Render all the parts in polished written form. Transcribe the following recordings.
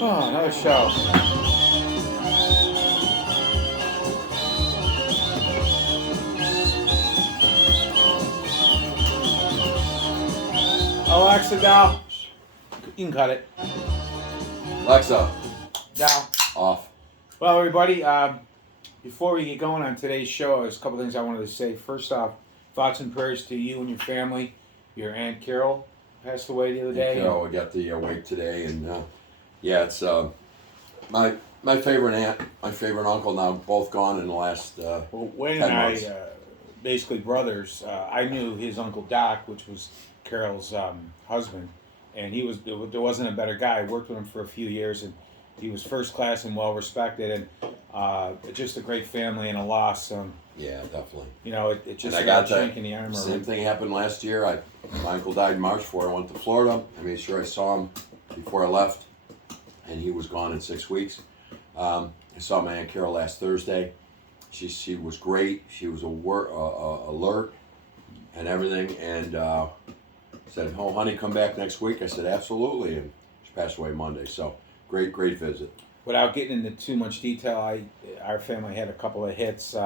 Oh, another show. Alexa, Dow. You can cut it. Alexa, Dow. off. Well, everybody, before we get going on today's show, there's a couple things I wanted to say. First off, thoughts and prayers to you and your family. Your Aunt Carol passed away the other day. Carol, we got the wake today, and yeah, it's my favorite aunt, my favorite uncle, now both gone in the last Well, Wayne 10 and I, months. basically brothers. I knew his uncle Doc, which was Carol's husband, and there wasn't a better guy. I worked with him for a few years, and he was first class and well respected, and just a great family and a loss. Yeah, definitely. You know, it just And I got a chink in the armor. Same thing happened last year. My uncle died in March 4. I went to Florida. I made sure I saw him before I left, and he was gone in 6 weeks. I saw my Aunt Carol last Thursday. She was great. She was alert and everything, and said, "Oh, honey, come back next week." I said, "Absolutely," and she passed away Monday. So great visit. Without getting into too much detail, our family had a couple of hits,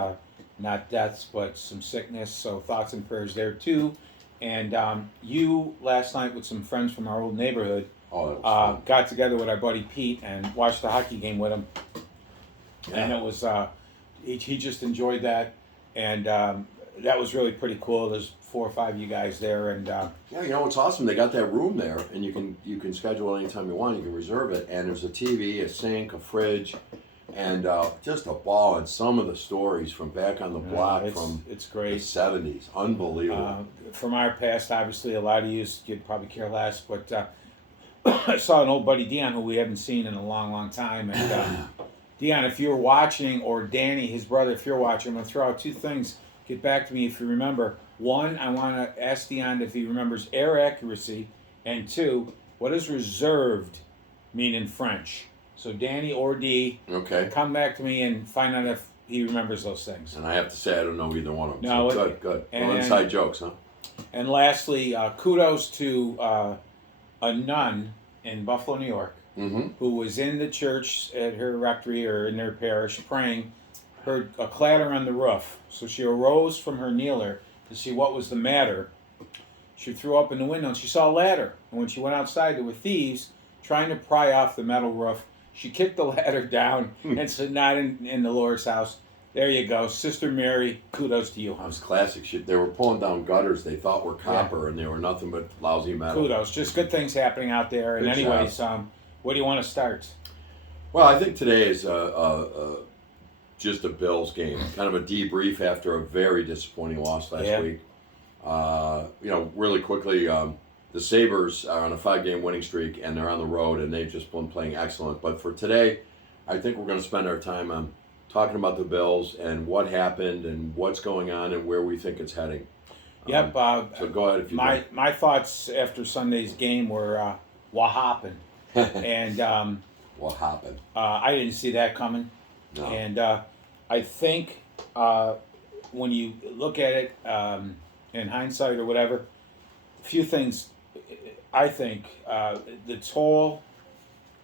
not deaths, but some sickness. So thoughts and prayers there too. And you last night with some friends from our old neighborhood got together with our buddy Pete and watched the hockey game with him. Yeah. And it was he just enjoyed that, and that was really pretty cool. There's 4 or 5 of you guys there, and Yeah, you know what's awesome? They got that room there, and you can schedule it anytime you want. You can reserve it, and there's a TV, a sink, a fridge, and just a ball. And some of the stories from back on the block from it's great. the '70s, unbelievable. From our past, obviously, a lot of you could probably care less, but I saw an old buddy Dion who we haven't seen in a long time, and Dion, if you're watching, or Danny, his brother, if you're watching, I'm going to throw out 2 things. Get back to me if you remember. 1, I want to ask Dion if he remembers air accuracy, and 2, what does reserved mean in French? So Danny or D, Okay. come back to me and find out if he remembers those things. And I have to say, I don't know either one of them. No, so good. and- Well, inside jokes, huh? And lastly, kudos to a nun in Buffalo, New York, Mm-hmm. who was in the church at her rectory or in their parish praying, heard a clatter on the roof. So she arose from her kneeler to see what was the matter. She threw up in the window and she saw a ladder. And when she went outside, there were thieves trying to pry off the metal roof. She kicked the ladder down and said, "Not in the Lord's house." There you go. Sister Mary, kudos to you, That huh? was classic shit. They were pulling down gutters they thought were copper, and they were nothing but lousy metal. Kudos. Just good things happening out there. And Good anyways, what do you want to start? Well, I think today is just a Bills game, kind of a debrief after a very disappointing loss last week. Really quickly, the Sabres are on a 5-game winning streak, and they're on the road, and they've just been playing excellent. But for today, I think we're going to spend our time on talking about the Bills and what happened and what's going on and where we think it's heading. Yep. So go ahead if you like. My thoughts after Sunday's game were, what happened? And What happened? I didn't see that coming. No. And I think when you look at it in hindsight or whatever, a few things. I think the toll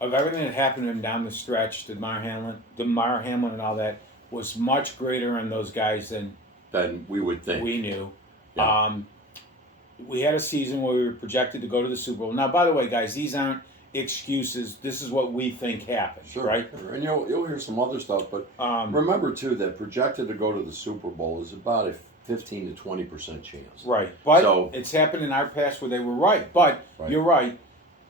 of everything that happened to him down the stretch, Damar Hamlin and all that, was much greater on those guys than we would think. we knew. Yeah. We had a season where we were projected to go to the Super Bowl. Now, by the way, guys, these aren't excuses. This is what we think happened, Sure. right? And you'll hear some other stuff, but remember too that projected to go to the Super Bowl is about a 15 to 20% chance. Right, but it's happened in our past where they were right. But you're right.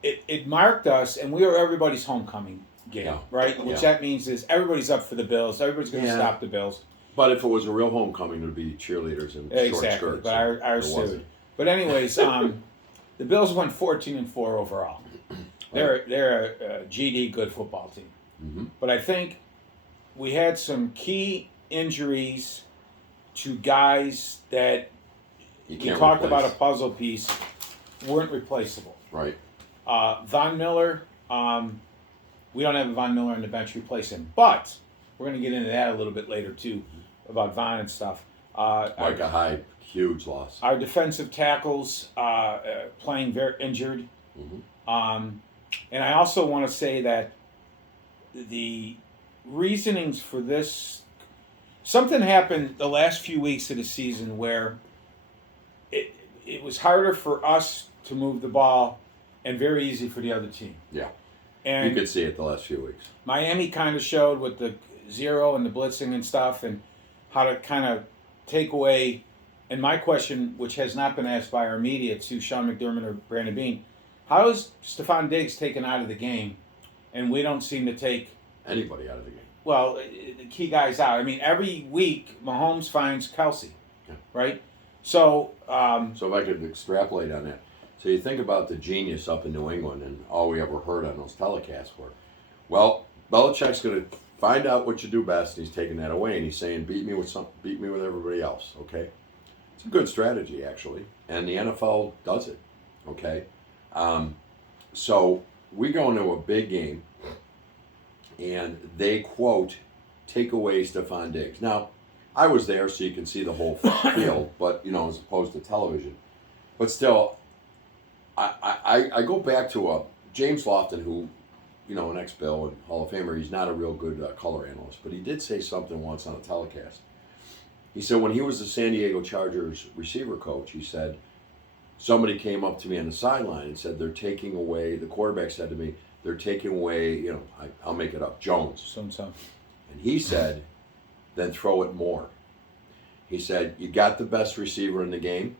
It marked us, and we were everybody's homecoming game, right? Which that means is everybody's up for the Bills. Everybody's going to stop the Bills. But if it was a real homecoming, it would be cheerleaders and short skirts. But ours sued. But anyways, the Bills won 14-4 overall. They're a GD good football team. Mm-hmm. But I think we had some key injuries to guys that you talked about a puzzle piece weren't replaceable. Right. Von Miller, we don't have a Von Miller on the bench to replace him, but we're going to get into that a little bit later too, about Von and stuff. Micah Hyde, huge loss. Our defensive tackles playing very injured. Mm-hmm. And I also want to say that the reasonings for this. Something happened the last few weeks of the season where it was harder for us to move the ball and very easy for the other team. Yeah. And you could see it the last few weeks. Miami kind of showed with the zero and the blitzing and stuff and how to kind of take away. And my question, which has not been asked by our media to Sean McDermott or Brandon Beane, how is Stephon Diggs taken out of the game and we don't seem to take anybody out of the game? Well, the key guys out. I mean, every week Mahomes finds Kelsey, right? So, so if I could extrapolate on that. So you think about the genius up in New England, and all we ever heard on those telecasts were, well, Belichick's going to find out what you do best, and he's taking that away, and he's saying, beat me with everybody else, okay? It's a good strategy, actually, and the NFL does it, okay? So we go into a big game, and they quote, take away Stephon Diggs. Now, I was there, so you can see the whole field, but as opposed to television. But still, I go back to James Lofton, who, an ex-Bill and Hall of Famer. He's not a real good color analyst, but he did say something once on a telecast. He said when he was the San Diego Chargers receiver coach, he said, somebody came up to me on the sideline and said, they're taking away, the quarterback said to me, they're taking away, I'll make it up, Jones. So. And he said, then throw it more. He said, you got the best receiver in the game.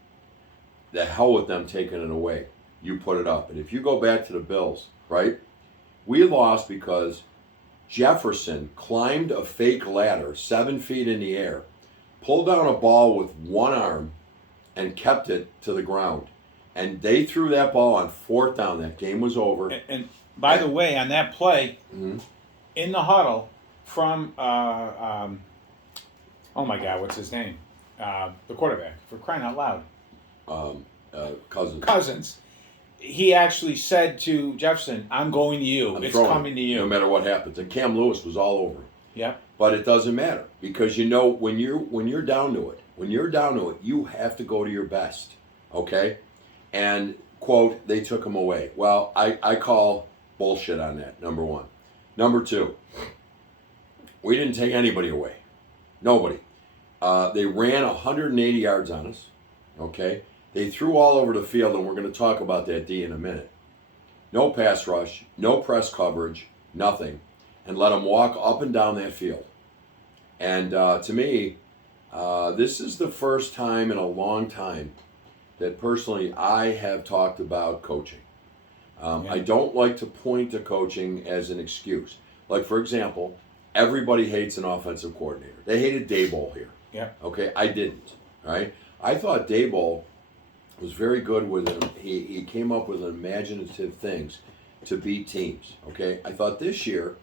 The hell with them taking it away. You put it up. And if you go back to the Bills, right? We lost because Jefferson climbed a fake ladder 7 feet in the air, pulled down a ball with one arm, and kept it to the ground. And they threw that ball on 4th down. That game was over. And by the way, on that play, mm-hmm. in the huddle from, oh my God, what's his name? The quarterback, for crying out loud. Cousins. He actually said to Jefferson, I'm going to you. It's coming to you. No matter what happens. And Cam Lewis was all over. Yeah. But it doesn't matter because when you're down to it, you have to go to your best. Okay? And quote, they took him away. Well, I call bullshit on that, number one. Number two, we didn't take anybody away. Nobody. They ran 180 yards on us. Okay? They threw all over the field, and we're going to talk about that, D, in a minute. No pass rush, no press coverage, nothing. And let them walk up and down that field. And to me, this is the first time in a long time that personally I have talked about coaching. I don't like to point to coaching as an excuse. Like, for example, everybody hates an offensive coordinator. They hated Daboll here. Yeah. Okay, I didn't. Right? I thought Daboll was very good with him. He came up with imaginative things to beat teams. Okay, I thought this year,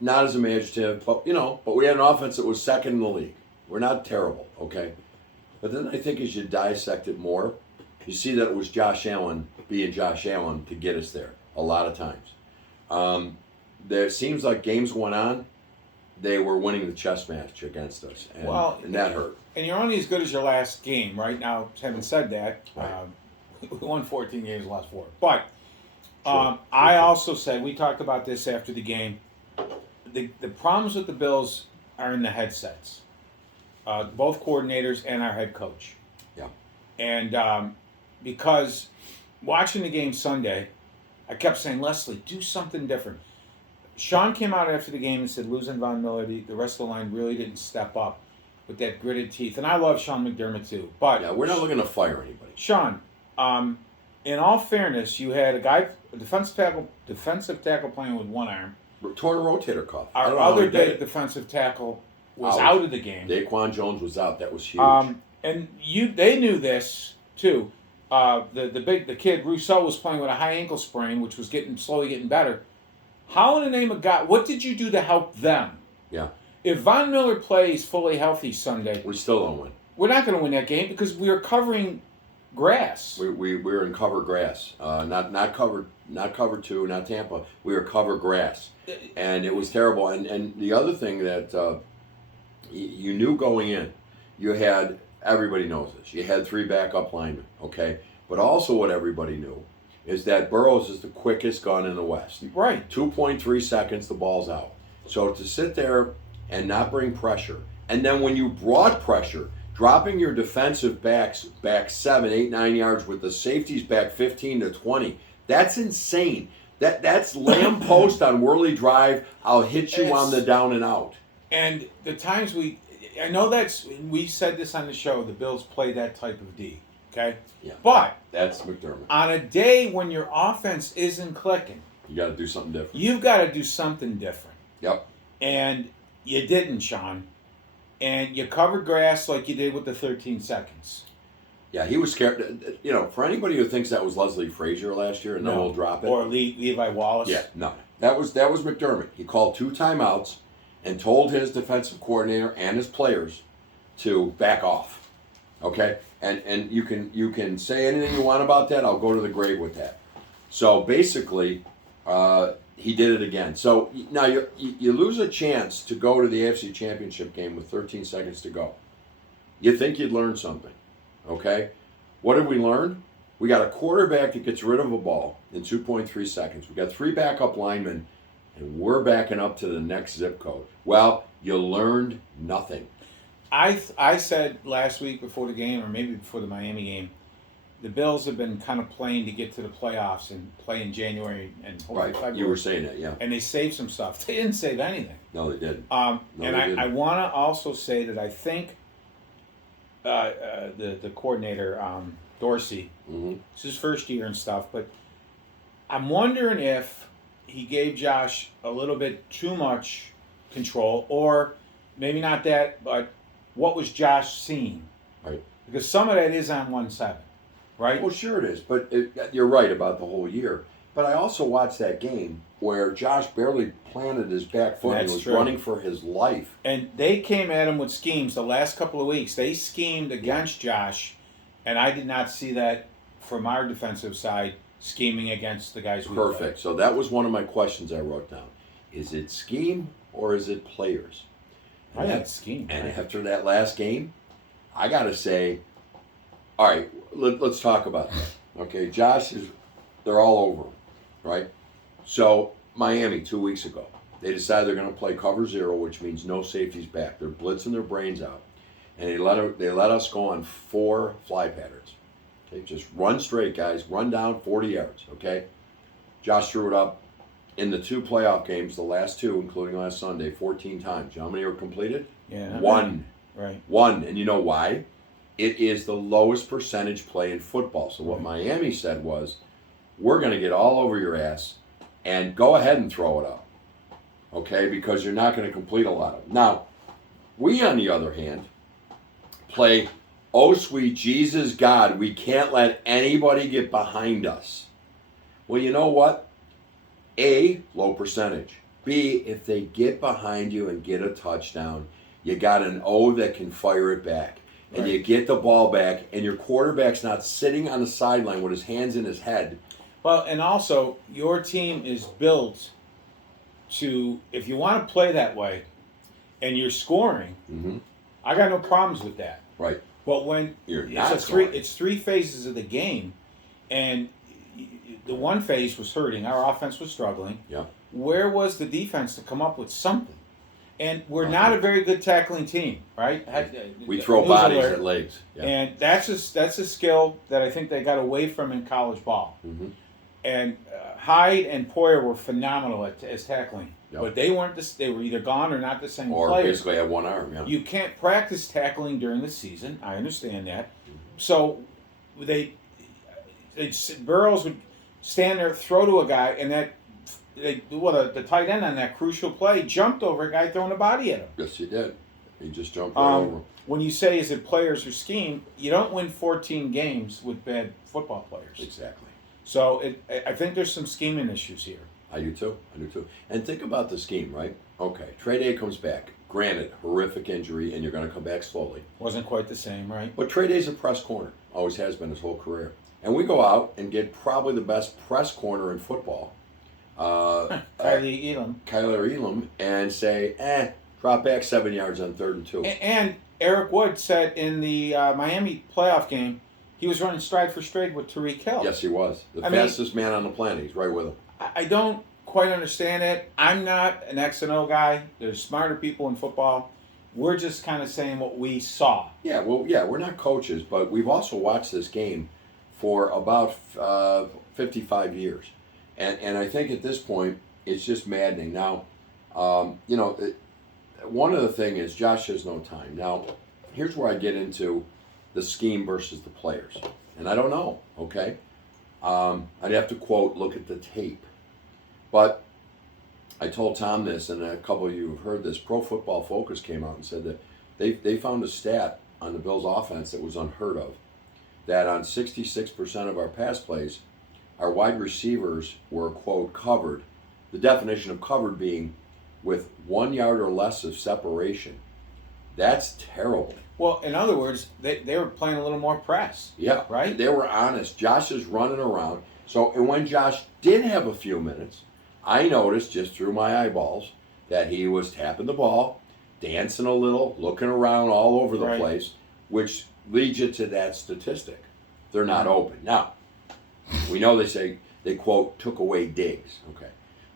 not as imaginative, but we had an offense that was second in the league. We're not terrible. Okay, but then I think as you dissect it more, you see that it was Josh Allen being Josh Allen to get us there a lot of times. There seems like games went on, they were winning the chess match against us, and that hurt. And you're only as good as your last game. Right now, having said that, Right. we won 14 games, lost 4. But I also said, we talked about this after the game, the problems with the Bills are in the headsets. Both coordinators and our head coach. Yeah. And because watching the game Sunday, I kept saying, Leslie, do something different. Sean came out after the game and said, losing Von Miller, the rest of the line really didn't step up with that gritted teeth. And I love Sean McDermott too. But yeah, we're not looking to fire anybody. Sean, in all fairness, you had a defensive tackle playing with one arm. Torn rotator cuff. Our other defensive tackle was out of the game. Daquan Jones was out. That was huge. And they knew this too. The kid Rousseau was playing with a high ankle sprain, which was slowly getting better. How in the name of God, what did you do to help them? Yeah. If Von Miller plays fully healthy Sunday, we still don't win. We're not going to win that game because we are covering grass. We're in cover grass, not cover 2, not Tampa. We were cover grass, and it was terrible. And the other thing that you knew going in, you had, everybody knows this. You had 3 backup linemen, okay. But also what everybody knew is that Burrows is the quickest gun in the West. Right. 2.3 seconds, the ball's out. So to sit there and not bring pressure, and then when you brought pressure, dropping your defensive backs back 7, 8, 9 yards with the safeties back 15 to 20, that's insane. That's lamb post on whirly drive. I'll hit you on the down and out. And the times I know we said this on the show, the Bills play that type of D, okay? Yeah. But that's McDermott. On a day when your offense isn't clicking, you got to do something different. You've got to do something different. Yep. And you didn't, Sean. And you covered grass like you did with the 13 seconds. Yeah, he was scared. You know, for anybody who thinks that was Leslie Frazier last year and then we'll drop it. Or Levi Wallace. Yeah, no. That was McDermott. He called 2 timeouts and told his defensive coordinator and his players to back off. Okay? And you can say anything you want about that. I'll go to the grave with that. So basically, he did it again. So now you lose a chance to go to the AFC Championship game with 13 seconds to go. You think you'd learn something. Okay? What did we learn? We got a quarterback that gets rid of a ball in 2.3 seconds. We got 3 backup linemen, and we're backing up to the next zip code. Well, you learned nothing. I said last week before the game, or maybe before the Miami game, the Bills have been kind of playing to get to the playoffs and play in January and hopefully February. You were saying that, yeah. And they saved some stuff. They didn't save anything. No, they didn't. I want to also say that I think the coordinator, Dorsey, it's his first year and stuff, but I'm wondering if he gave Josh a little bit too much control, or maybe not that, but what was Josh seeing? Right. Because some of that is on 1-7, right? Well, sure it is, but you're right about the whole year. But I also watched that game where Josh barely planted his back foot and was running for his life. And they came at him with schemes the last couple of weeks. They schemed against Josh, and I did not see that from our defensive side, scheming against the guys we Perfect. played. So that was one of my questions I wrote down. Is it scheme or is it players? I had scheme. And after that last game, I got to say, all right, let's talk about that. Okay, Josh they're all over him, right? So Miami 2 weeks ago, they decided they're going to play cover 0, which means no safeties back. They're blitzing their brains out. And they let us go on 4 fly patterns. Okay, just run straight, guys. Run down 40 yards, okay? Josh threw it up in the 2 playoff games, the last 2, including last Sunday, 14 times. You know how many were completed? Yeah. 1. Right. 1. And you know why? It is the lowest percentage play in football. So what Miami said was, we're going to get all over your ass and go ahead and throw it up, okay, because you're not going to complete a lot of them. Now, we, on the other hand, play, oh, sweet Jesus God, we can't let anybody get behind us. Well, you know what? A, low percentage. B, if they get behind you and get a touchdown, you got an O that can fire it back. And you get the ball back, and your quarterback's not sitting on the sideline with his hands in his head. Well, and also, your team is built to, if you want to play that way and you're scoring, I got no problems with that. Right. But when it's 3 phases of the game, and the one phase was hurting, our offense was struggling. Yeah. Where was the defense to come up with something? And we're not a very good tackling team, right? We throw bodies at legs. Yeah. And that's a skill that I think they got away from in college ball. And Hyde and Poyer were phenomenal as tackling. But they weren't. They were either gone or not the same or players. Basically had one arm. Yeah. You can't practice tackling during the season. I understand that. So Burrows would stand there, throw to a guy, and the tight end on that crucial play jumped over a guy throwing a body at him. Yes, he did. He just jumped right over him. When you say is it players or scheme, you don't win 14 games with bad football players. Exactly. So I think there's some scheming issues here. I do too. And think about the scheme, right? Okay, Trey Day comes back. Granted, horrific injury, and you're going to come back slowly. Wasn't quite the same, right? But Trey Day's a press corner. Always has been his whole career. And we go out and get probably the best press corner in football. Kyler Elam, and say, drop back 7 yards on 3rd and 2. And Eric Wood said in the Miami playoff game, he was running stride for stride with Tyreek Hill. Yes, he was. The I mean, fastest man on the planet. He's right with him. I don't quite understand it. I'm not an X and O guy. There's smarter people in football. We're just kind of saying what we saw. Yeah, well, yeah, we're not coaches, but we've also watched this game for about 55 years. And I think at this point, it's just maddening. Now, one of the things is Josh has no time. Now, here's where I get into the scheme versus the players. And I don't know, okay? I'd have to quote, look at the tape. But I told Tom this, and a couple of you have heard this. Pro Football Focus came out and said that they found a stat on the Bills' offense that was unheard of, that on 66% of our pass plays, our wide receivers were, quote, covered. The definition of covered being with 1 yard or less of separation. That's terrible. Well, in other words, they were playing a little more press. Yeah. Right? They were honest. Josh is running around. So, and when Josh did have a few minutes, I noticed just through my eyeballs that he was tapping the ball, dancing a little, looking around all over the place, which leads you to that statistic. They're not open. Now, we know they quote, took away Diggs. Okay.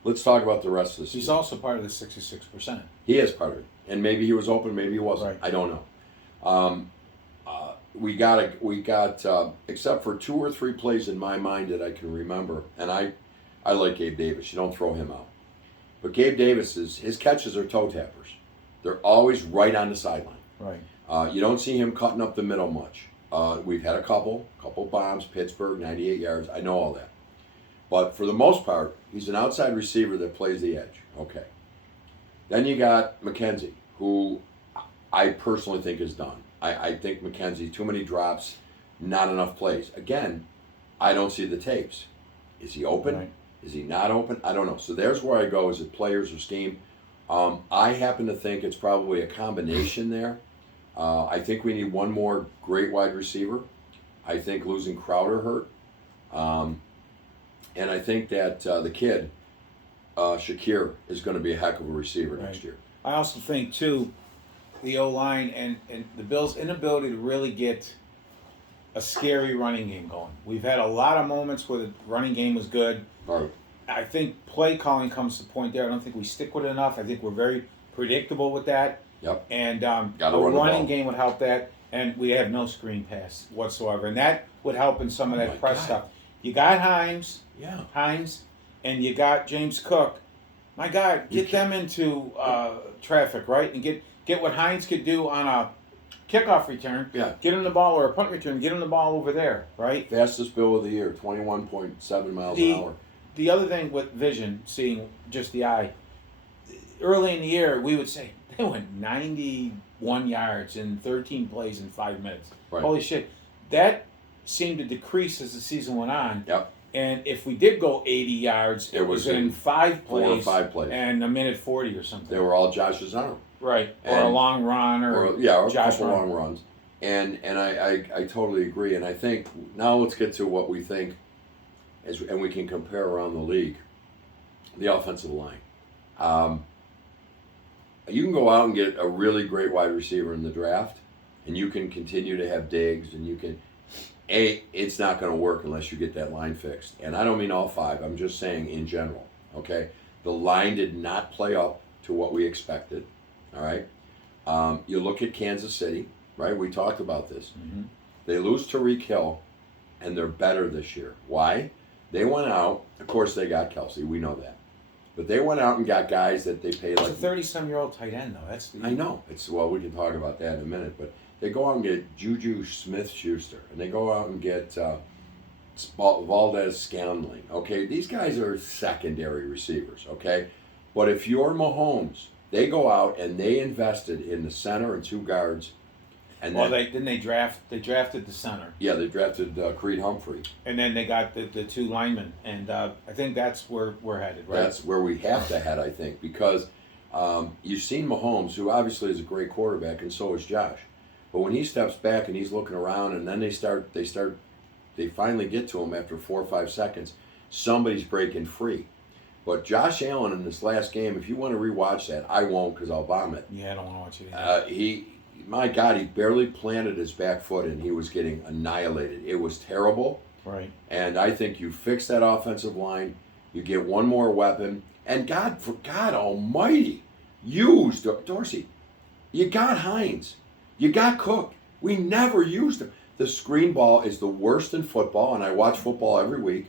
Let's talk about the rest of the season. He's also part of the 66%. He is part of it. And maybe he was open, maybe he wasn't. Right. I don't know. We got except for 2 or 3 plays in my mind that I can remember, and I like Gabe Davis. You don't throw him out. But Gabe Davis, his catches are toe tappers. They're always right on the sideline. Right. You don't see him cutting up the middle much. We've had a couple bombs, Pittsburgh, 98 yards. I know all that. But for the most part, he's an outside receiver that plays the edge. Okay. Then you got McKenzie, who I personally think is done. I think McKenzie, too many drops, not enough plays. Again, I don't see the tapes. Is he open? Right. Is he not open? I don't know. So there's where I go. Is it players or scheme? I happen to think it's probably a combination there. I think we need one more great wide receiver. I think losing Crowder hurt. And I think that the kid, Shakir, is going to be a heck of a receiver next year. I also think, too, the O-line and the Bills' inability to really get a scary running game going. We've had a lot of moments where the running game was good. Right. I think play calling comes to the point there. I don't think we stick with it enough. I think we're very predictable with that. Yep. And a run running game would help that. And we have no screen pass whatsoever. And that would help in some of that press stuff. You got Hines, and you got James Cook. My God, get them into traffic, right? And get what Hines could do on a kickoff return. Yeah. Get him the ball, or a punt return. Get him the ball over there, right? Fastest Bill of the year, 21.7 miles an hour. The other thing with vision, seeing just the eye, early in the year, we would say they went 91 yards in 13 plays in 5 minutes. Right. Holy shit. That seemed to decrease as the season went on. Yep. And if we did go 80 yards, it was in 5 plays. 4 or 5 plays. And a minute 40 or something. They were all Josh's arm. Right. Or a long run or a couple long runs. And I totally agree. And I think now let's get to what we think, and we can compare around the league, the offensive line. You can go out and get a really great wide receiver in the draft, and you can continue to have Diggs, and you can. It's not going to work unless you get that line fixed. And I don't mean all 5. I'm just saying in general. Okay, the line did not play up to what we expected. All right. You look at Kansas City, right? We talked about this. Mm-hmm. They lose Tyreek Hill, and they're better this year. Why? They went out. Of course, they got Kelsey. We know that. But they went out and got guys that they paid like. It's a 30-some-year-old tight end, though. I know. We can talk about that in a minute. But they go out and get Juju Smith-Schuster, and they go out and get Valdez Scantling. Okay, these guys are secondary receivers. Okay, but if you're Mahomes, they go out and they invested in the center and 2 guards. And they drafted the center. Yeah, they drafted Creed Humphrey. And then they got the 2 linemen. And I think that's where we're headed, right? That's where we have to head, I think, because you've seen Mahomes, who obviously is a great quarterback, and so is Josh. But when he steps back and he's looking around, and then they finally get to him after 4 or 5 seconds, somebody's breaking free. But Josh Allen in this last game, if you want to rewatch that, I won't because I'll vomit. Yeah, I don't want to watch it either. my God, he barely planted his back foot and he was getting annihilated. It was terrible. Right. And I think you fix that offensive line, you get one more weapon, and for God Almighty, use Dorsey. You got Hines, you got Cook. We never used them. The screen ball is the worst in football, and I watch football every week.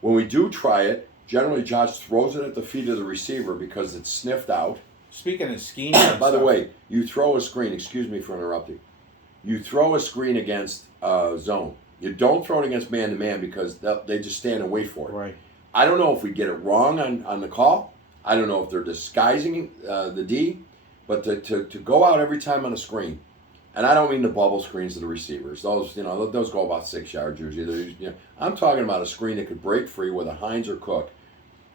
When we do try it, generally Josh throws it at the feet of the receiver because it's sniffed out. Speaking of scheme, by the way, you throw a screen. Excuse me for interrupting. You throw a screen against zone. You don't throw it against man-to-man because they just stand and wait for it. Right. I don't know if we get it wrong on the call. I don't know if they're disguising the D, but to go out every time on a screen, and I don't mean the bubble screens of the receivers. Those those go about 6 yards usually. I'm talking about a screen that could break free with a Hines or Cook.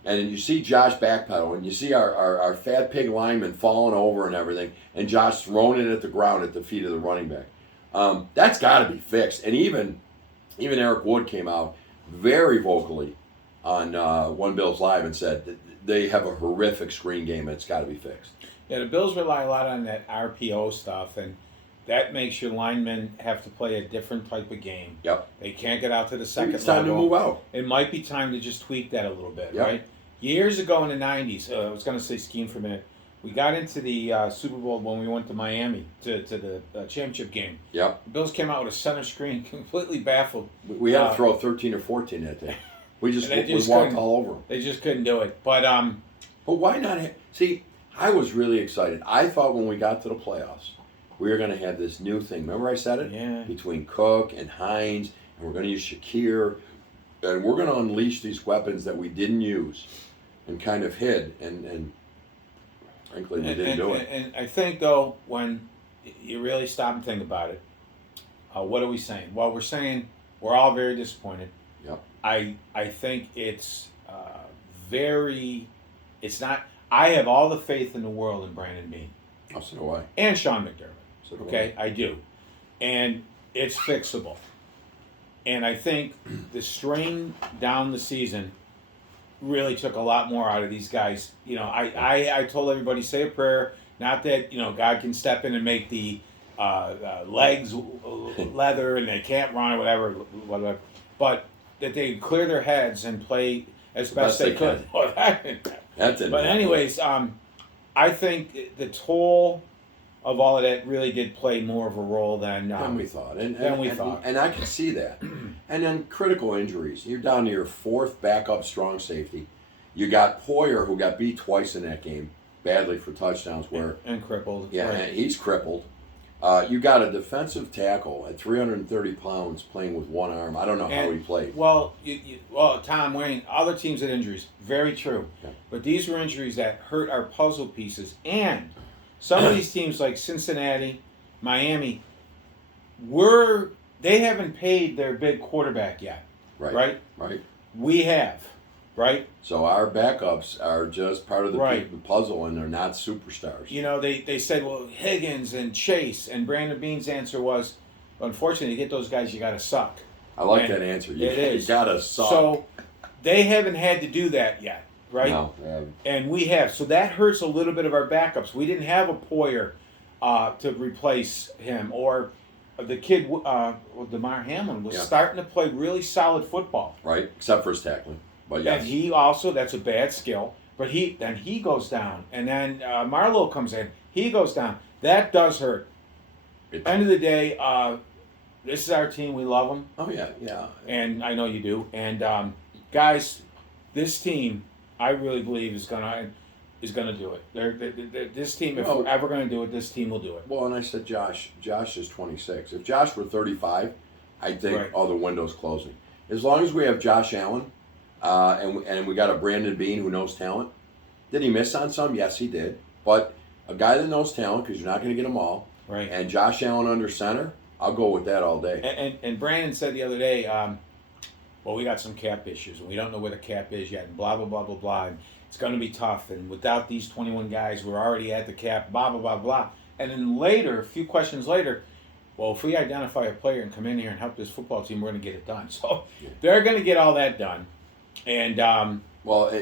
And then you see Josh backpedal, and you see our fat pig lineman falling over and everything, and Josh throwing it at the ground at the feet of the running back. That's got to be fixed. And even Eric Wood came out very vocally on One Bills Live and said that they have a horrific screen game, and it's got to be fixed. Yeah, the Bills rely a lot on that RPO stuff, and that makes your linemen have to play a different type of game. Yep. They can't get out to the second level. It's time to move out. It might be time to just tweak that a little bit, Yep. right? Years ago in the 90s, I was going to say scheme for a minute, we got into the Super Bowl when we went to Miami to the championship game. Yep. The Bills came out with a center screen, completely baffled. We had to throw 13 or 14 that day. We just walked couldn't. all over them. They just couldn't do it. But why not? See, I was really excited. I thought when we got to the playoffs, we were going to have this new thing. Remember I said it? Yeah. Between Cook and Hines, and we're going to use Shakir, and we're going to unleash these weapons that we didn't use and kind of hid, and frankly, we didn't do it. And I think, though, when you really stop and think about it, what are we saying? Well, we're saying we're all very disappointed. Yep. I think it's it's not, I have all the faith in the world in Brandon Beane. Oh, so do I. And Sean McDermott. So do Okay, I do. And it's fixable. And I think the strain down the season really took a lot more out of these guys. You know, I told everybody, say a prayer, not that, God can step in and make the legs leather and they can't run or whatever, but that they clear their heads and play as best they could. But anyways, I think the toll of all of that really did play more of a role than we thought. And I can see that. And then critical injuries. You're down to your fourth backup strong safety. You got Poyer, who got beat twice in that game, badly for touchdowns. And crippled. Yeah, right. And he's crippled. You got a defensive tackle at 330 pounds playing with one arm. I don't know how he played. Well, Tom Wayne, other teams had injuries. Very true. Yeah. But these were injuries that hurt our puzzle pieces. And some of these teams like Cincinnati, Miami, they haven't paid their big quarterback yet. Right. We have. Right? So our backups are just part of the puzzle, and they're not superstars. They said, well, Higgins and Chase, and Brandon Beane's answer was, unfortunately, to get those guys, you got to suck. I like that answer. You got to suck. So they haven't had to do that yet, right? No. And we have. So that hurts a little bit of our backups. We didn't have a Poyer to replace him, or the kid, DeMar Hamlin, was starting to play really solid football. Right, except for his tackling. But yes. And he also, that's a bad skill, but he goes down. And then Marlowe comes in, he goes down. That does hurt. End of the day, this is our team. We love them. Oh, yeah. And I know you do. And guys, this team, I really believe is gonna do it. This team, if we're ever going to do it, this team will do it. Well, and I said Josh is 26. If Josh were 35, I think all the windows closing. As long as we have Josh Allen, and we got a Brandon Beane who knows talent. Did he miss on some? Yes, he did. But a guy that knows talent, because you're not going to get them all. Right. And Josh Allen under center, I'll go with that all day. And Brandon said the other day, we got some cap issues, and we don't know where the cap is yet, and blah, blah, blah, blah, blah. And it's going to be tough. And without these 21 guys, we're already at the cap, blah, blah, blah, blah. And then later, a few questions later, well, if we identify a player and come in here and help this football team, we're going to get it done. So they're going to get all that done. And but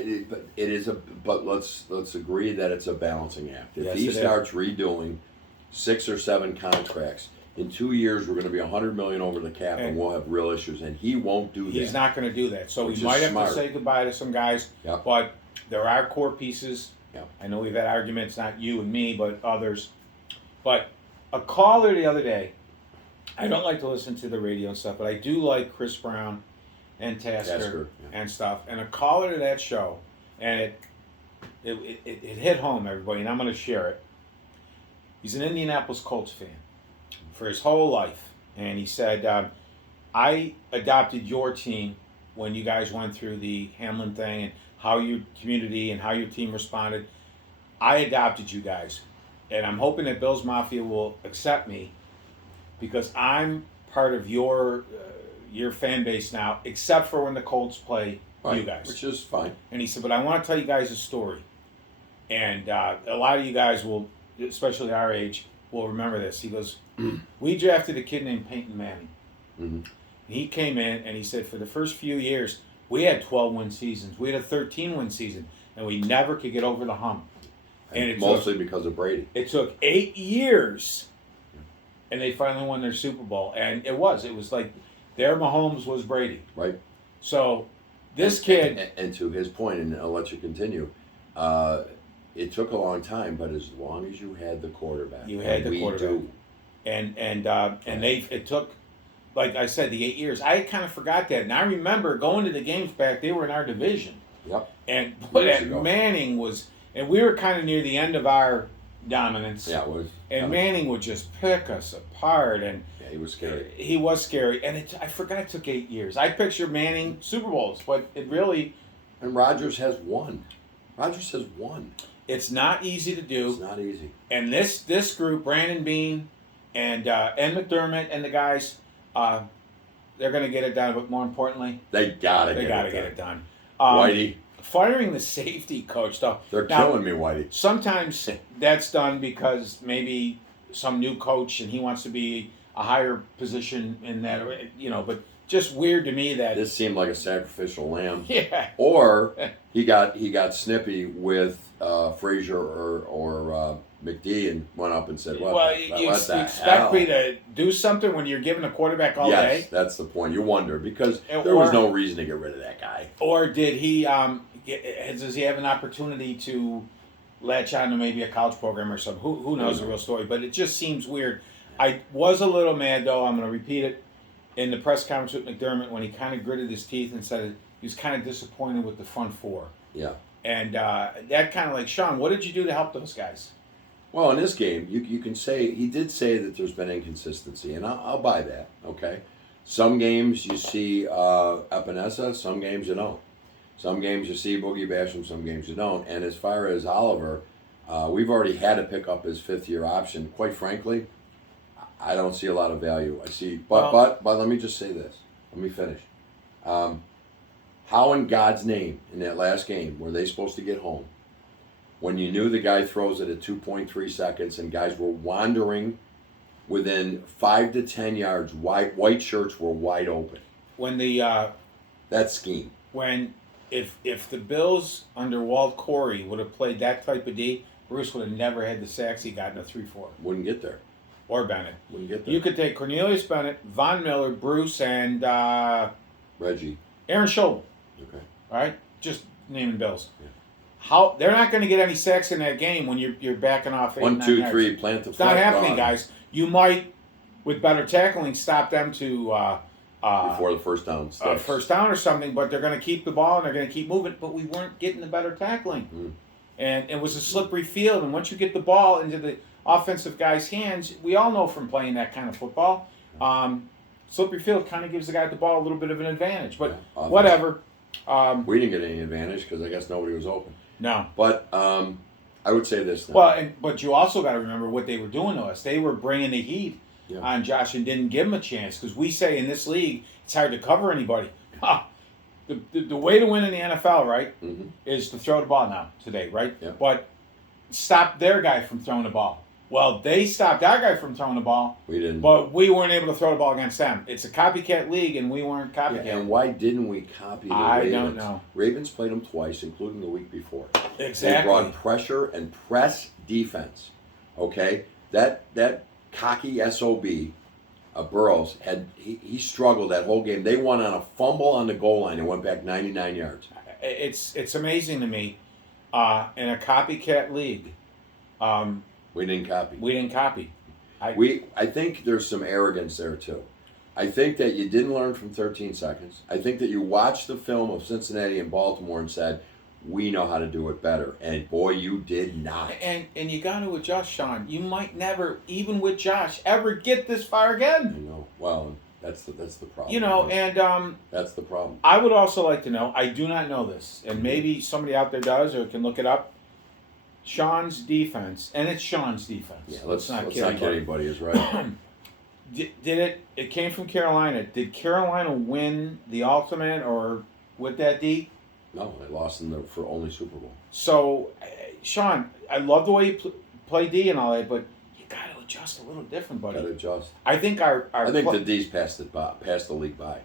let's agree that it's a balancing act. If he starts redoing 6 or 7 contracts. In 2 years, we're going to be $100 million over the cap, and we'll have real issues. And he won't do that. He's not going to do that. So Which we is might have smart. to say goodbye to some guys. Yep. But there are core pieces. Yep. I know we've had arguments, not you and me, but others. But a caller the other day, I don't like to listen to the radio and stuff, but I do like Chris Brown and Tasker and stuff. And a caller to that show, and it hit home, everybody, and I'm going to share it. He's an Indianapolis Colts fan for his whole life. And he said, I adopted your team when you guys went through the Hamlin thing and how your community and how your team responded. I adopted you guys. And I'm hoping that Bills Mafia will accept me because I'm part of your fan base now, except for when the Colts play you guys. Which is fine. And he said, but I want to tell you guys a story. And a lot of you guys will, especially our age, will remember this. He goes, we drafted a kid named Peyton Manning. Mm-hmm. He came in and he said for the first few years, we had 12-win seasons. We had a 13-win season, and we never could get over the hump. And mostly because of Brady. It took 8 years, and they finally won their Super Bowl. And it was like their Mahomes was Brady. Right. So this kid... And to his point, and I'll let you continue, it took a long time, but as long as you had the quarterback. You had the quarterback. Do. And it took, like I said, the 8 years. I kind of forgot that, and I remember going to the games back. They were in our division. Yep. And Manning was, and we were kind of near the end of our dominance. Yeah, it was. And Manning would just pick us apart, and yeah, he was scary. He was scary, and I forgot it took 8 years. I picture Manning Super Bowls, but it really. And Rodgers has won. Rodgers has won. It's not easy to do. It's not easy. And this group, Brandon Beane and McDermott and the guys, they're going to get it done. But more importantly, they gotta get it done. Whitey. Firing the safety coach, though. They're killing me, Whitey. Sometimes that's done because maybe some new coach and he wants to be a higher position in that, but just weird to me that this seemed like a sacrificial lamb. Yeah. Or he got snippy with Frazier or McD and went up and said, "Well, you expect me to do something when you're giving a quarterback all day?" Yes, that's the point. You wonder because there was no reason to get rid of that guy. Or did he? Does he have an opportunity to latch on to maybe a college program or something? Who knows the real story? But it just seems weird. I was a little mad though. I'm going to repeat it in the press conference with McDermott when he kind of gritted his teeth and said he was kind of disappointed with the front four. Yeah. And that kind of like, Sean, what did you do to help those guys? Well, in this game, you can say he did say that there's been inconsistency, and I'll buy that. Okay, some games you see Epinesa, some games you don't. Some games you see Boogie Basham, some games you don't. And as far as Oliver, we've already had to pick up his fifth-year option. Quite frankly, I don't see a lot of value. I see, but let me just say this. Let me finish. How in God's name in that last game were they supposed to get home when you knew the guy throws it at 2.3 seconds and guys were wandering within 5 to 10 yards, white shirts were wide open? When the that scheme. If the Bills under Walt Corey would have played that type of D, Bruce would have never had the sacks he got in a 3-4. Wouldn't get there. Or Bennett. Wouldn't get there. You could take Cornelius Bennett, Von Miller, Bruce, and Reggie. Aaron Schobel. Okay. All right? Just naming Bills. Yeah. How they're not going to get any sacks in that game when you're backing off 8, 1, 9 2, yards. 3, plant the It's not happening, gone. guys. You might, with better tackling, stop them to before the first down sticks. first down or something, but they're going to keep the ball and they're going to keep moving. But we weren't getting the better tackling. Mm. And it was a slippery field. And once you get the ball into the offensive guy's hands, we all know from playing that kind of football, slippery field kind of gives the guy the ball a little bit of an advantage. But whatever. We didn't get any advantage because I guess nobody was open. No. But I would say this now. Well, but you also got to remember what they were doing to us. They were bringing the heat on Josh and didn't give him a chance because we say in this league it's hard to cover anybody. The way to win in the NFL, right, is to throw the ball now today, right? Yeah. But stop their guy from throwing the ball. Well, they stopped our guy from throwing the ball. We didn't. But we weren't able to throw the ball against them. It's a copycat league, and we weren't copycat. And why didn't we copy the I Ravens? don't know. Ravens played them twice, including the week before. Exactly. They brought pressure and press defense. Okay? that cocky SOB, Burrows he struggled that whole game. They won on a fumble on the goal line and went back 99 yards. It's amazing to me. In a copycat league, We didn't copy. we didn't copy. I think there's some arrogance there too. I think that you didn't learn from 13 seconds. I think that you watched the film of Cincinnati and Baltimore and said, we know how to do it better. And boy, you did not. And you got to adjust, Sean. You might never, even with Josh, ever get this far again. You know, well, that's the problem. You know, and that's the problem. I would also like to know, I do not know this, and maybe somebody out there does or can look it up. Sean's defense, and it's Sean's defense. Yeah, let's not get anybody is right. Did it came from Carolina. Did Carolina win the ultimate or with that D? No, they lost in the for only Super Bowl. So, Sean, I love the way you play D and all that, but you got to adjust a little different, buddy. Got to adjust. I think the D's passed the league by.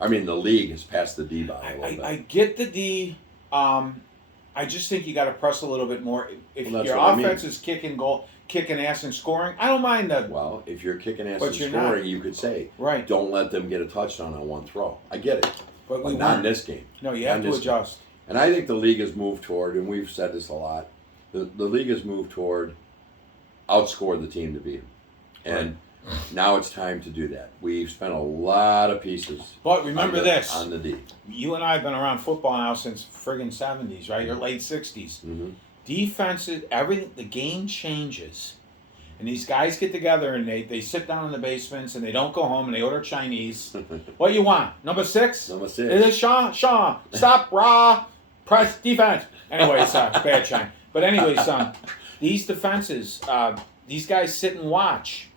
I mean, the league has passed the D by a little bit. I get the D. I just think you got to press a little bit more. If your offense is kicking ass and scoring, I don't mind that. Well, if you're kicking ass and scoring, you could say, right, don't let them get a touchdown on one throw. I get it. But not in this game. No, you have to adjust. And I think the league has moved toward, and we've said this a lot, the league has moved toward outscore the team to beat them. And now it's time to do that. We've spent a lot of pieces. But remember this. On the D. You and I have been around football now since friggin' 70s, right? Or late 60s. Mm-hmm. Defenses, everything, the game changes. And these guys get together and they sit down in the basements and they don't go home and they order Chinese. What do you want? Number 6? Number 6. Is it Sean? Stop, raw, press, defense. Anyways, bad China. But anyways, these defenses, these guys sit and watch.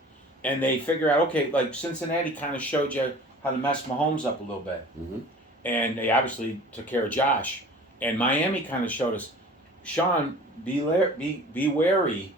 And they figure out, okay, like Cincinnati kind of showed you how to mess Mahomes up a little bit. Mm-hmm. And they obviously took care of Josh. And Miami kind of showed us, Sean, be wary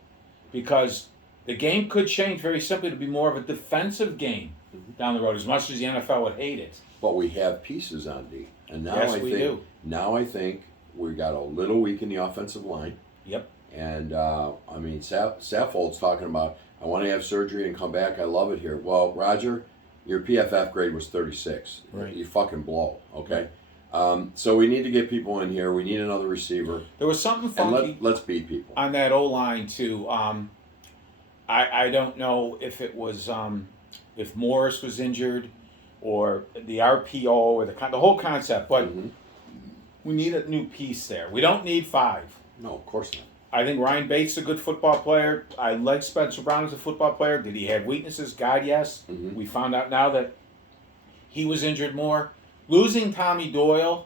because the game could change very simply to be more of a defensive game down the road, as much as the NFL would hate it. But we have pieces on D. And now yes, we do. Now I think we got a little weak in the offensive line. Yep. And, I mean, Saffold's talking about, I want to have surgery and come back. I love it here. Well, Roger, your PFF grade was 36. Right. You fucking blow, okay? So we need to get people in here. We need another receiver. There was something funky. And let's beat people. On that O-line, too. I don't know if it was if Morris was injured or the RPO or the whole concept, but we need a new piece there. We don't need 5. No, of course not. I think Ryan Bates is a good football player. I like Spencer Brown as a football player. Did he have weaknesses? God, yes. Mm-hmm. We found out now that he was injured more. Losing Tommy Doyle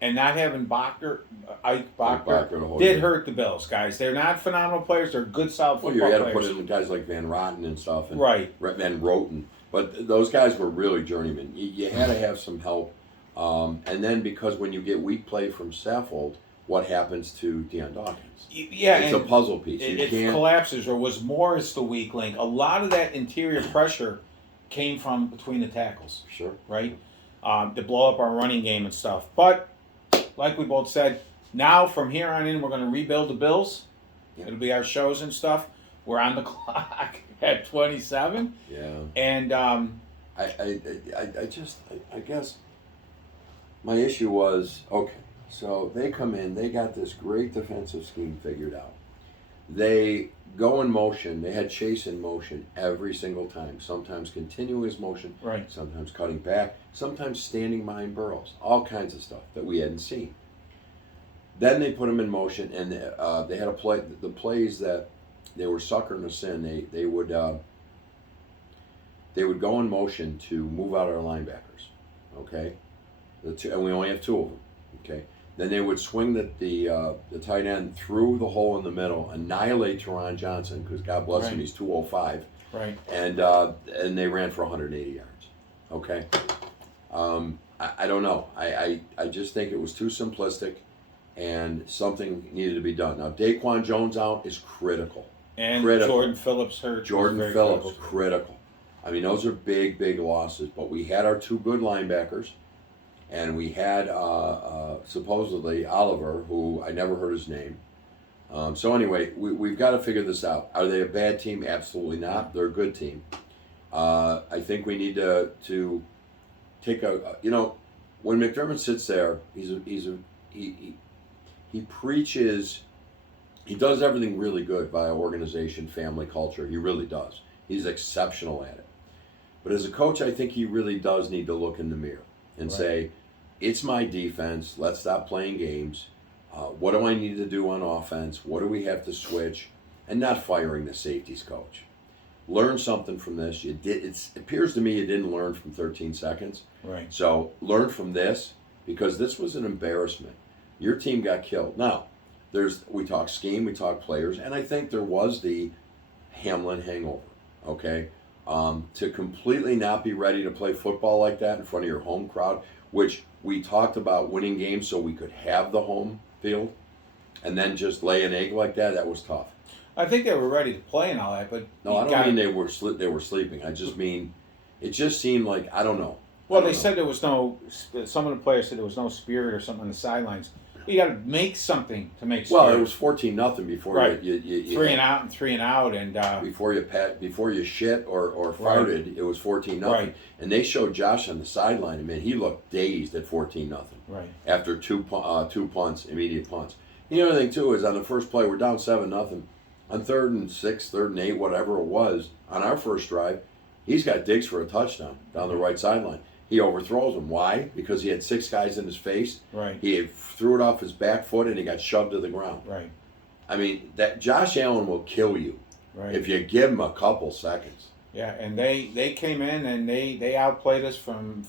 and not having Ike Bacher did hurt the Bills, guys. They're not phenomenal players. They're good, solid football players. You had to put in guys like Van Roten and stuff. And right. Van Roten. But those guys were really journeymen. You had to have some help. And then because when you get weak play from Saffold, what happens to Deion Dawkins? Yeah, it's a puzzle piece. It collapses, or was Morris the weak link? A lot of that interior pressure came from between the tackles. Sure. Right? To blow up our running game and stuff. But, like we both said, now from here on in, we're going to rebuild the Bills. Yeah. It'll be our shows and stuff. We're on the clock at 27. Yeah. And I guess my issue was, okay, so they come in, they got this great defensive scheme figured out. They go in motion. They had Chase in motion every single time. Sometimes continuous motion, right. Sometimes cutting back, sometimes standing behind Burrows. All kinds of stuff that we hadn't seen. Then they put him in motion, and they had the plays that they were suckering us in. They would go in motion to move out our linebackers, okay? And we only have 2 of them, okay? Then they would swing the tight end through the hole in the middle, annihilate Teron Johnson, because God bless him, he's 205. Right. And they ran for 180 yards. Okay. I don't know. I just think it was too simplistic, and something needed to be done. Now Daquan Jones out is critical. And Jordan Phillips hurt. Jordan Phillips critical. I mean, those are big losses. But we had our 2 good linebackers. And we had supposedly Oliver, who I never heard his name, So anyway, we've got to figure this out. Are they a bad team? Absolutely not. They're a good team. I think we need to take when McDermott sits there, he preaches. He does everything really good via organization, family, culture. He really does. He's exceptional at it. But as a coach, I think he really does need to look in the mirror and say, it's my defense. Let's stop playing games. What do I need to do on offense? What do we have to switch? And not firing the safeties coach. Learn something from this. It appears to me you didn't learn from 13 seconds. Right. So learn from this, because this was an embarrassment. Your team got killed. Now, we talk scheme, we talk players, and I think there was the Hamlin hangover, okay? To completely not be ready to play football like that in front of your home crowd, which we talked about winning games so we could have the home field, and then just lay an egg like that was tough. I think they were ready to play and all that, but no, I don't mean they were sleeping. I just mean it just seemed like, I don't know. Well, they said there was no. Some of the players said there was no spirit or something on the sidelines. You got to make something to make spirit. Well, it was 14-0 before you 3 and out, and before you shit or farted, it was 14-0. Right. And they showed Josh on the sideline. I mean, he looked dazed at 14-0. Right. After two punts, immediate punts. The other thing too is on the first play we're down 7-0. On 3rd and 6, 3rd and 8, whatever it was, on our first drive, he's got Diggs for a touchdown down the right sideline. He overthrows him. Why? Because he had 6 guys in his face. Right. He threw it off his back foot and he got shoved to the ground. Right. I mean, that Josh Allen will kill you if you give him a couple seconds. Yeah, and they came in and they outplayed us from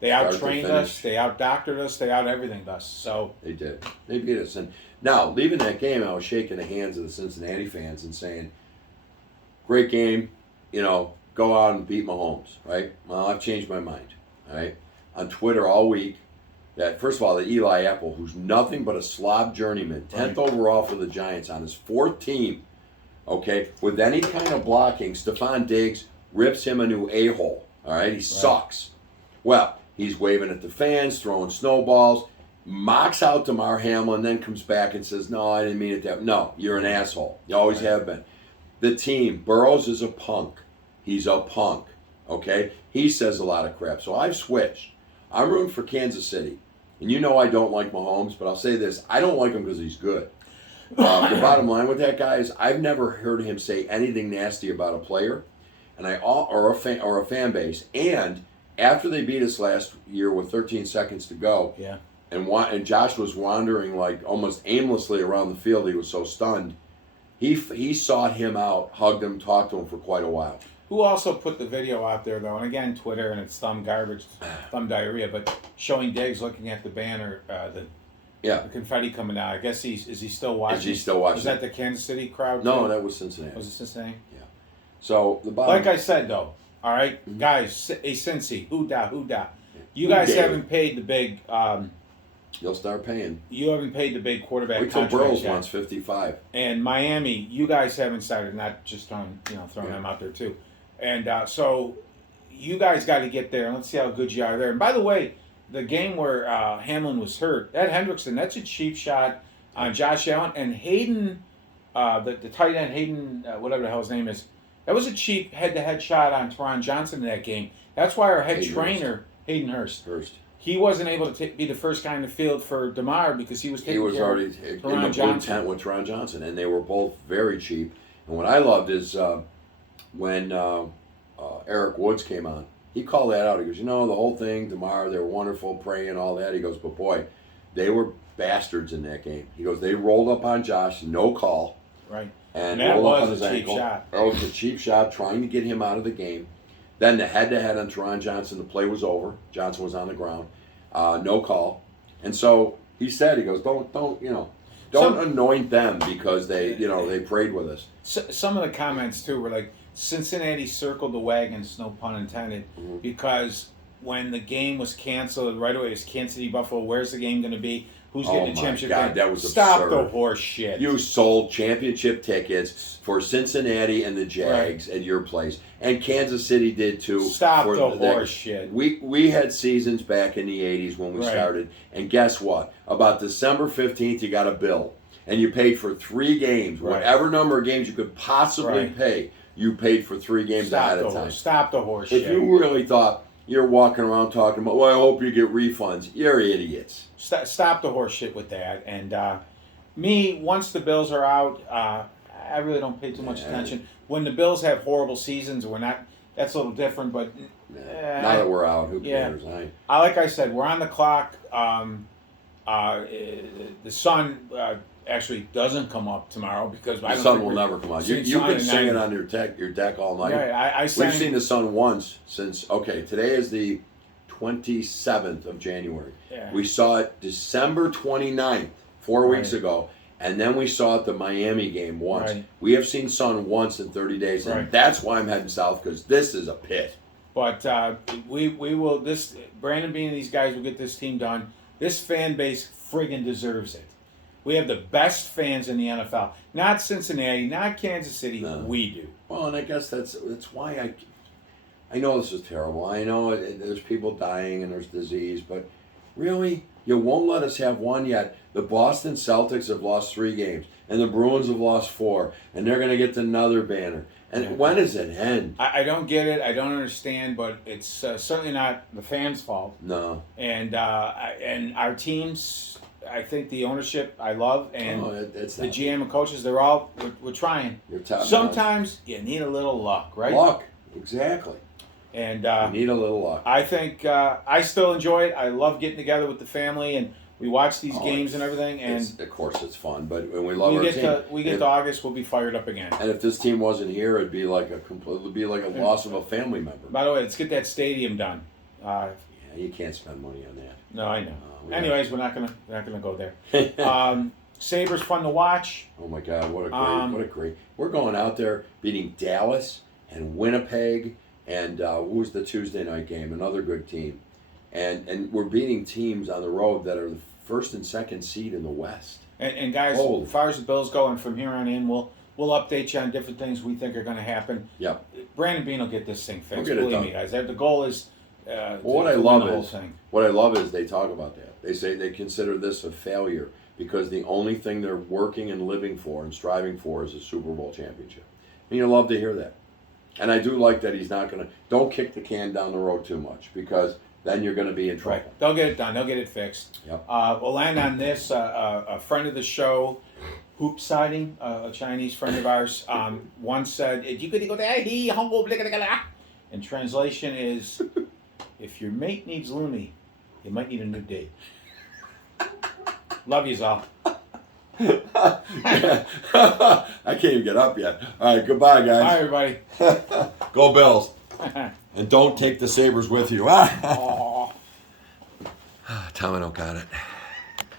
they outtrained us, they outdoctored us, they out everything us. So they did. They beat us. And now, leaving that game, I was shaking the hands of the Cincinnati fans and saying, great game, go out and beat Mahomes, right? Well, I've changed my mind, all right? On Twitter all week, that first of all, the Eli Apple, who's nothing but a slob journeyman, 10th overall for the Giants on his 4th team, okay, with any kind of blocking, Stephon Diggs rips him a new a-hole, all right? He sucks. Well, he's waving at the fans, throwing snowballs, mocks out Damar Hamlin, then comes back and says, no, I didn't mean it that way. No, you're an asshole. You always have been. The team, Burrows is a punk. He's a punk, okay? He says a lot of crap. So I've switched. I'm rooting for Kansas City. And I don't like Mahomes, but I'll say this. I don't like him because he's good. The bottom line with that guy is I've never heard him say anything nasty about a player or a fan base. And after they beat us last year with 13 seconds to go, and Josh was wandering like almost aimlessly around the field, he was so stunned, he sought him out, hugged him, talked to him for quite a while. Who also put the video out there, though, and again, Twitter, and it's thumb garbage, thumb diarrhea, but showing Diggs looking at the banner, the confetti coming out. I guess is he still watching? Is he still watching? Was that the Kansas City crowd? No, too? that was Cincinnati. Was it Cincinnati? Yeah. So the bottom. Like I said, though, all right, guys, a Cincy, who da. You guys haven't paid the big. You'll start paying. You haven't paid the big quarterback. Wait till Burrows wants 55. And Miami, you guys haven't started. Not just throwing them out there too. And so you guys got to get there, and let's see how good you are there. And by the way, the game where Hamlin was hurt, Ed Hendrickson, that's a cheap shot on Josh Allen. And Hayden, the tight end, Hayden, whatever the hell his name is, that was a cheap head-to-head shot on Teron Johnson in that game. That's why our head trainer, Hayden Hurst, he wasn't able to be the first guy in the field for DeMar because he was taking care already of in the blue tent with Teron Johnson, and they were both very cheap. And what I loved is when Eric Woods came on, he called that out. He goes, the whole thing, DeMar, they were wonderful, praying, all that. He goes, but boy, they were bastards in that game. He goes, they rolled up on Josh, no call. Right. And that rolled up on was his a cheap ankle. shot. That was a cheap shot, trying to get him out of the game. Then the head-to-head on Teron Johnson, the play was over. Johnson was on the ground. No call. And so he said, he goes, don't anoint them because they prayed with us. Some of the comments, too, were like, Cincinnati circled the wagons, no pun intended, because when the game was canceled, right away it was Kansas City, Buffalo, where's the game going to be? Who's getting the championship? God, that was Stop absurd. the horse shit. You sold championship tickets for Cincinnati and the Jags at your place, and Kansas City did too. Stop the horse shit. We had seasons back in the 80s when we started, and guess what? About December 15th, you got a bill. and you paid for 3 games, Right. whatever number of games you could possibly Right. pay, you paid for 3 games ahead of time. Stop the horse If shit. you really thought you're walking around talking about, well, I hope you get refunds, you're idiots. Stop the horse shit with that. And me, once the Bills are out, I really don't pay too much attention. When the Bills have horrible seasons, we're not. That's a little different. But Now that we're out, who cares? like I said, we're on the clock. The sun actually doesn't come up tomorrow because The sun will never come out. You've been singing on your deck all night. Yeah, We've seen the sun once since. Okay, today is the 27th of January. Yeah. We saw it December 29th, 4 weeks ago, and then we saw it the Miami game once. Right. We have seen sun once in 30 days, and Right. that's why I'm heading south, because this is a pit. But we will. This Brandon Bean and these guys will get this team done. This fan base friggin' deserves it. We have the best fans in the NFL. Not Cincinnati, not Kansas City. No. We do. Well, and I guess that's why I know this is terrible. I know there's people dying and there's disease, but really, you won't let us have one yet. The Boston Celtics have lost 3 games, and the Bruins have lost 4, and they're going to get another banner. And when does it end? I don't get it. I don't understand, but it's certainly not the fans' fault. No. And our teams, I think the ownership I love, and it's the GM and coaches, we're trying. You're top Sometimes you need a little luck, right? Luck, exactly. And you need a little luck. I think I still enjoy it. I love getting together with the family, and we watch these games and everything. And of course, it's fun. But when we love our team, we get to August, we'll be fired up again. And if this team wasn't here, it'd be like a loss of a family member. By the way, let's get that stadium done. Yeah, you can't spend money on that. No, I know. Anyways, we're not gonna go there. Sabres fun to watch. Oh my God, what a great! We're going out there beating Dallas and Winnipeg. And what was the Tuesday night game? Another good team. And we're beating teams on the road that are the first and second seed in the West. And guys, as far as the Bills go, and from here on in, we'll update you on different things we think are going to happen. Yep. Brandon Bean will get this thing fixed. We'll Believe me, guys. The goal is what I love is they talk about that. They say they consider this a failure because the only thing they're working and living for and striving for is a Super Bowl championship. And you love to hear that. And I do like that he's not going to, don't kick the can down the road too much because then you're going to be in trouble. Right. They'll get it done. They'll get it fixed. Yep. We'll land on this. A friend of the show, Hoop Siding, a Chinese friend of ours, once said, in translation is, if your mate needs Looney, you might need a new date. Love yous all. I can't even get up yet. All right, goodbye, guys. Bye, everybody. Go Bills. And don't take the Sabres with you. Aw. Tomino got it.